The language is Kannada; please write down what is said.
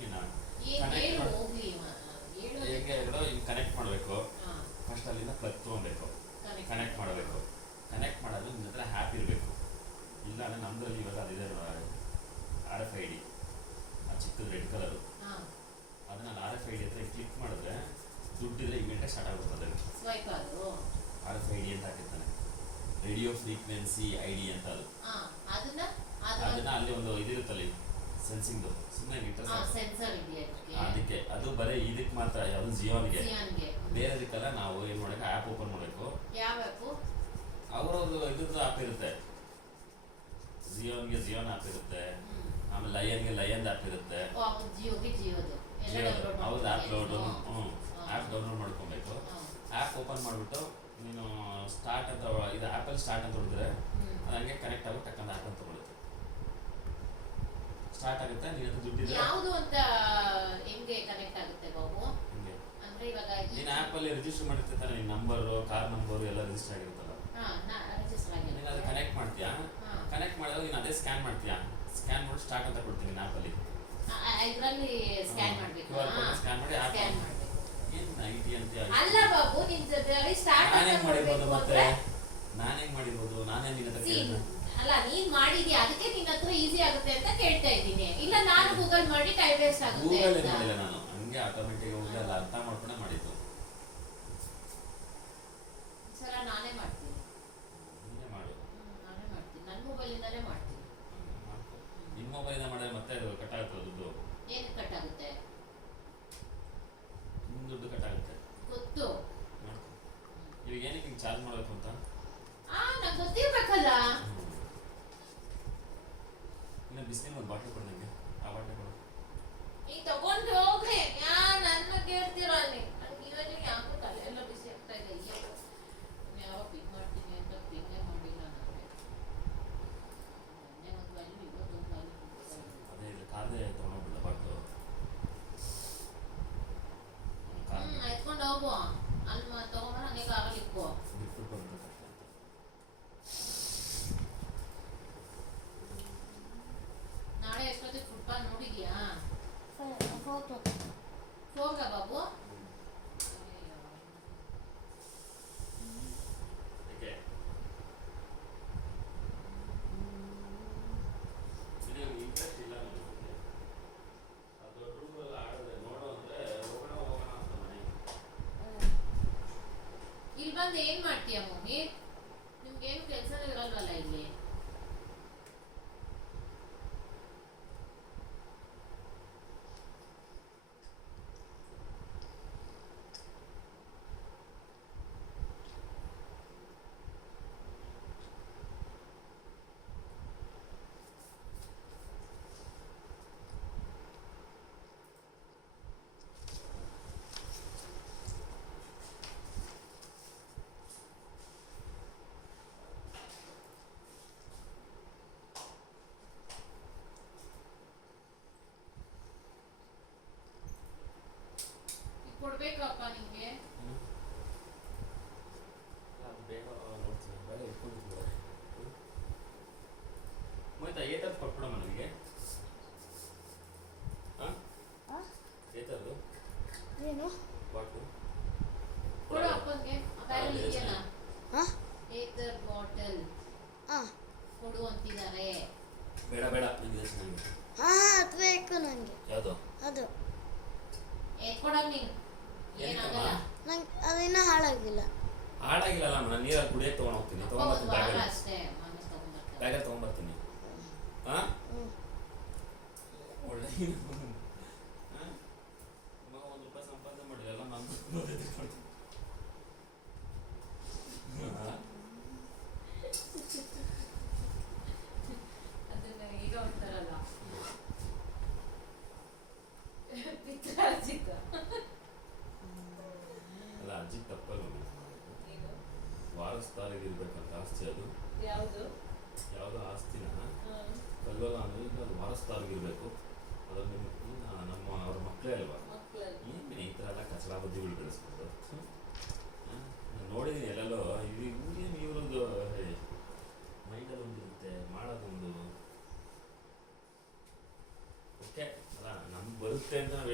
ನೀನು ಹೇಗೆ ಹಿಂಗೆ ಕನೆಕ್ಟ್ ಮಾಡಬೇಕು. ಫಸ್ಟ್ ಅಲ್ಲಿಂದ ಪ್ಲಗ್ ತೊಗೊಬೇಕು, ಕನೆಕ್ಟ್ ಮಾಡಬೇಕು. ಕನೆಕ್ಟ್ ಮಾಡೋದು ನಿನ್ನ ಹತ್ರ ಹ್ಯಾಪ್ ಇರಬೇಕು. ಇಲ್ಲ ಅಂದರೆ ನಮ್ಮದ್ರಲ್ಲಿ ಇವಾಗ ಅದಿದೆ RFID, ಆ ಚಿಕ್ಕದು ರೆಡ್ ಕಲರು, ಅದನ್ನ RFID ಹತ್ರ ಕ್ಲಿಕ್ ಮಾಡಿದ್ರೆ ದುಡ್ಡಿದ್ರೆ ಇಮಿಡಿಯೇಟ್ ಸ್ಟಾರ್ಟ್ ಆಗುತ್ತದೆ. RFID ಅಂತ ಹಾಕಿರ್ತಾನೆ, ರೇಡಿಯೋ ಫ್ರೀಕ್ವೆನ್ಸಿ ID ಅಂತ. ಅದನ್ನ ಅಲ್ಲಿ ಒಂದು ಇದಿರುತ್ತಲ್ಲಿ ಸೆನ್ಸಿಂಗ್ದು, ಸುಮ್ಮನೆ ಅದಕ್ಕೆ ಅದು ಬರೀ ಇದಕ್ಕೆ ಮಾತ್ರ, ಯಾವುದು ಜಿಯೋನ್ಗೆ. ಬೇರೆದಕ್ಕೆಲ್ಲ ನಾವು ಏನು ಮಾಡಬೇಕು, ಆ್ಯಪ್ ಓಪನ್ ಮಾಡಬೇಕು. ಅವರವ್ರದ್ದು ಇದ್ರದ್ದು ಆ್ಯಪ್ ಇರುತ್ತೆ. ಜಿಯೋನ್ಗೆ ಜಿಯೋನ್ ಆ್ಯಪ್ ಇರುತ್ತೆ, ಆಮೇಲೆ ಲಯನ್ಗೆ ಲಯನ್ ಆ್ಯಪ್ ಇರುತ್ತೆ. ಅವ್ರದ್ದು ಆ್ಯಪ್ ಆ್ಯಪ್ ಡೌನ್ಲೋಡ್ ಮಾಡ್ಕೊಬೇಕು. ಆ್ಯಪ್ ಓಪನ್ ಮಾಡಿಬಿಟ್ಟು ನೀನು ಸ್ಟಾರ್ಟ್ ಅಂತ ಇದು ಆ್ಯಪಲ್ಲಿ ಸ್ಟಾರ್ಟ್ ಅಂತ ಹೊಡಿದ್ರೆ ಅದು ಹಂಗೆ ಕನೆಕ್ಟ್ ಆಗುತ್ತೆ. ಟಕ್ಕಂತ ಆ್ಯಪ್ ಅಂತ ತಗೊಳುತ್ತೆ, ಸ್ಟಾರ್ಟ್ ಆಗುತ್ತೆ. ನೀನು ದುಡ್ಡಿದೆ ಯಾವುದು ಅಂತ ಹೆಂಗೆ ಕನೆಕ್ಟ್ ಆಗುತ್ತೆ ಬಾಬು? ಅಂದ್ರೆ ಇವಾಗ ನೀನು ಆ್ಯಪಲ್ಲಿ ರಿಜಿಸ್ಟರ್ ಮಾಡಿರ್ತಾನೆ, ನಿನ್ನ ನಂಬರು, ಕಾರ್ ನಂಬರು ಎಲ್ಲ ರಿಜಿಸ್ಟರ್ ಆಗಿರುತ್ತಲ್ಲ, ನೀನು ಅದು ಕನೆಕ್ಟ್ ಮಾಡ್ತೀಯಾ. ಕನೆಕ್ಟ್ ಮಾಡಿದಾಗ ನೀನು ಅದೇ ಸ್ಕ್ಯಾನ್ ಮಾಡ್ತೀಯಾ. ಸ್ಕ್ಯಾನ್ ಮಾಡಿ ಸ್ಟಾರ್ಟ್ ಅಂತ ಕೊಡ್ತೀನಿ ನಾನು ಆ್ಯಪಲ್ಲಿ. ಇದರಲ್ಲಿ ಸ್ಕ್ಯಾನ್ ಮಾಡಬೇಕು, ಸ್ಕ್ಯಾನ್ ಮಾಡಿ ಆ್ಯಪ್ ಏನು IT ಅಂತ ಅಲ್ಲ ಬಾಬು, ನಿನ್ನ ಸ್ಟಾರ್ಟ್ ನಾನು ಹೆಂಗೆ ಮಾಡಿರ್ಬೋದು? ಮತ್ತೆ ನಾನು ಹೆಂಗೆ ಮಾಡಿರ್ಬೋದು? ನಾನೇ ನಿನ್ನ ಹತ್ರ ಕೇಳಿದ್ದೆ ಅಲ್ಲ, ನೀನ್ ಮಾಡಿದ್ಯಾ, ಅದಕ್ಕೆ ನಿನ್ನ ಹತ್ರ ಈಸಿ ಆಗುತ್ತೆ ಅಂತ ಕೇಳ್ತಾ ಇದ್ದೀನಿ. ಇಲ್ಲ ನಾನು ಗೂಗಲ್ ಮಾಡಿ ಟೈಮ್ ವೇಸ್ಟ್ ಆಗುತ್ತೆ. ಗೂಗಲ್ ಏನು ಮಾಡಿಲ್ಲ ನಾನು, ಹಂಗೆ ಆಟೋಮೆಟಿಕ್ ಹೋಗಿ ಅಲ್ಲ ಅರ್ಥ ಮಾಡ್ಕೊಂಡೆ ಮಾಡಿದ್ದು. ಸಲ ನಾನೇ ಮಾಡ್ತೀನಿ, ನೀನೇ ಮಾಡು. ನಾನೇ ಮಾಡ್ತೀನಿ, ನನ್ನ ಮೊಬೈಲಿಂದಲೇ ಮಾಡ್ತೀನಿ. ನಿಮ್ಮ ಮೊಬೈಲಿಂದ ಮಾಡಿದ್ರೆ ಮತ್ತೆ ಅದು ಕಟ್ ಆಗುತ್ತೆ ದುಡ್ಡು. ಏನು ಕಟ್ ಆಗುತ್ತೆ? ನಿಮ್ಮ ದುಡ್ಡು ಕಟ್ ಆಗುತ್ತೆ, ಗೊತ್ತು. ಇವಾಗ ಏನಕ್ಕೆ ಹಿಂಗೆ ಚಾರ್ಜ್ ಮಾಡಬೇಕು ಅಂತ ನಂಗೆ ಗೊತ್ತಿರ್ಬೇಕಲ್ಲ. ಇನ್ನು ಬಿಸಿನೀರು ಒಂದು ಬಾಟ್ಲಿ ಕೊಡು ನನಗೆ, ಆ ಬಾಟ್ಲಿ ಕೊಡು. ಈಗ ತಗೊಂಡು ಹೋಗ್ರಿ, ನನ್ನ ಕೇಳ್ತೀರ ಅಲ್ಲಿ. ನನಗೆ ಇವಾಗ ಯಾಕೋ ತಲೆ ಎಲ್ಲ ಬಿಸಿ ಆಗ್ತಾ ಇದೆ. ಯಾವಾಗ ಪಿಕ್ ಮಾಡ್ತೀನಿ ಅಂತ ಪಿಂಗೇ ಮಾಡಿಲ್ಲ ನಾನು. ಮೊನ್ನೆ ಒಂದು ವ್ಯಾಲ್ಯೂ, ಇವತ್ತೊಂದು ವ್ಯಾಲ್ಯೂ. ಅದೇ ಇದು ಕಾರ್ದೇ ತೊಗೊಂಡೋಗ್ಬಿಡ ಬಾಟ್ಲು. ಎತ್ಕೊಂಡು ಹೋಗು, ಅಲ್ಲಿ ತಗೊಂಡ್ರೆ ಹಂಗೆ ಕಾರಲ್ಲಿ ಇಕ್ಕೋ. ಬಿಟ್ಬಿಟ್ಟು ಬಂದು ನಾಳೆ ಎಷ್ಟೊತ್ತಿಗೆ ಫುಟ್ಬಾಲ್ ನೋಡಿದ್ಯಾ? ಹೋಗ ಬಾಬು. ಇಂಟ್ರೆಸ್ಟ್ ಇಲ್ಲ ನನಗೆ. ಅದು ರೂಮಲ್ಲಿ ಆಡಿದ್ರೆ ನೋಡೋ ಅಂದರೆ ಹೋಗೋಣ ಅಂತ ಮನೆಗೆ. ಇಲ್ಲಿ ಬಂದು ಏನು ಮಾಡ್ತೀಯ ಮಮ್ಮಿ? ನಿಮ್ಗೇನು ಕೆಲಸನೂ ಇರಲ್ವಲ್ಲ ಇಲ್ಲಿ. ಕೊಡ್ಬೇಕಪ್ಪ ನಿಮಗೆ. ಬೇಗ ನೋಡ್ತೀನಿ, ಬೇಗ ಇಟ್ಕೊಂಡಿರ್ತೀವಿ. ಮತ್ತೆ ಏತದ್ದು ಕೊಟ್ಬಿಡಮ್ಮ ನನಗೆ. ಏತದ್ದು ಏನು ಬಾಟ್ಲು ಕೊಡು ಅಪ್ಪನಿಗೆ. ಬ್ಯಾರಲ್ ಇದೆಯಲ್ಲ, ಏತರ್ ಬಾಟಲ್ ಕೊಡು ಅಂತಿದ್ದಾರೆ. ಬೇಡ ಬೇಡ, ನನಗೆ ಚೆನ್ನಾಗಿ. ಅದು ಬೇಕು ನನಗೆ. ಯಾವುದು ಅದು ಎತ್ಕೊಡಮ್ ನೀನು. ಏನಾಗಲ್ಲ, ನಂಗೆ ಅದು ಇನ್ನೂ ಹಾಳಾಗಿಲ್ಲ. ಹಾಳಾಗಿಲ್ಲ, ನಾನು ನೀರಲ್ಲಿ ಕುಡಿಯೋಕೆ ತೊಗೊಂಡು ಹೋಗ್ತೀನಿ. ತೊಗೊಂಡ್ಬರ್ತೀನಿ, ಬ್ಯಾಗಲ್ಲಿ ಅಷ್ಟೇ ಬ್ಯಾಗಲ್ಲಿ ತೊಗೊಂಡ್ಬರ್ತೀನಿ. ಹಾಂ ಒಳ್ಳೆ ಮಗ ₹1 ಸಂಪಾದನೆ ಮಾಡಿಲ್ಲ, ನಾನು ಕೊಡ್ತೀನಿ. ಅದನ್ನ ಈಗ ಅಂತಾರಲ್ಲ, ಪಿತ್ರಾರ್ಜಿತ. ಅಲ್ಲ, ಅಜ್ಜಿ ತಪ್ಪಲ್ಲ, ವಾರಸ್ದಾರಿಗಿರ್ಬೇಕಂತ ಆಸ್ತಿ. ಅದು ಯಾವುದು ಯಾವುದೋ ಆಸ್ತಿನ ಕಲ್ಲಲ್ಲ ಅಂದರೆ ಈಗ ಅದು ವಾರಸ್ದಾರಿಗಿರ್ಬೇಕು. ಅದನ್ನು ನಮ್ಮ ಅವ್ರ ಮಕ್ಕಳೇ ಅಲ್ವಾ, ಏನು ಈ ಥರ ಎಲ್ಲ ಕಚಡ ಬುದ್ಧಿಗಳು ಬೆಳೆಸ್ಕೊಂಡು ನೋಡಿದ್ದೀನಿ ಎಲ್ಲೆಲ್ಲೋ. ಏನು ಇವ್ರದ್ದು ಮೈಂಡಲ್ಲಿ ಒಂದಿರುತ್ತೆ, ಮಾಡೋದೊಂದು. ಓಕೆ ಅಲ್ಲ, ನಮ್ಗೆ ಬರುತ್ತೆ ಇರುತ್ತೆ ಅಂತ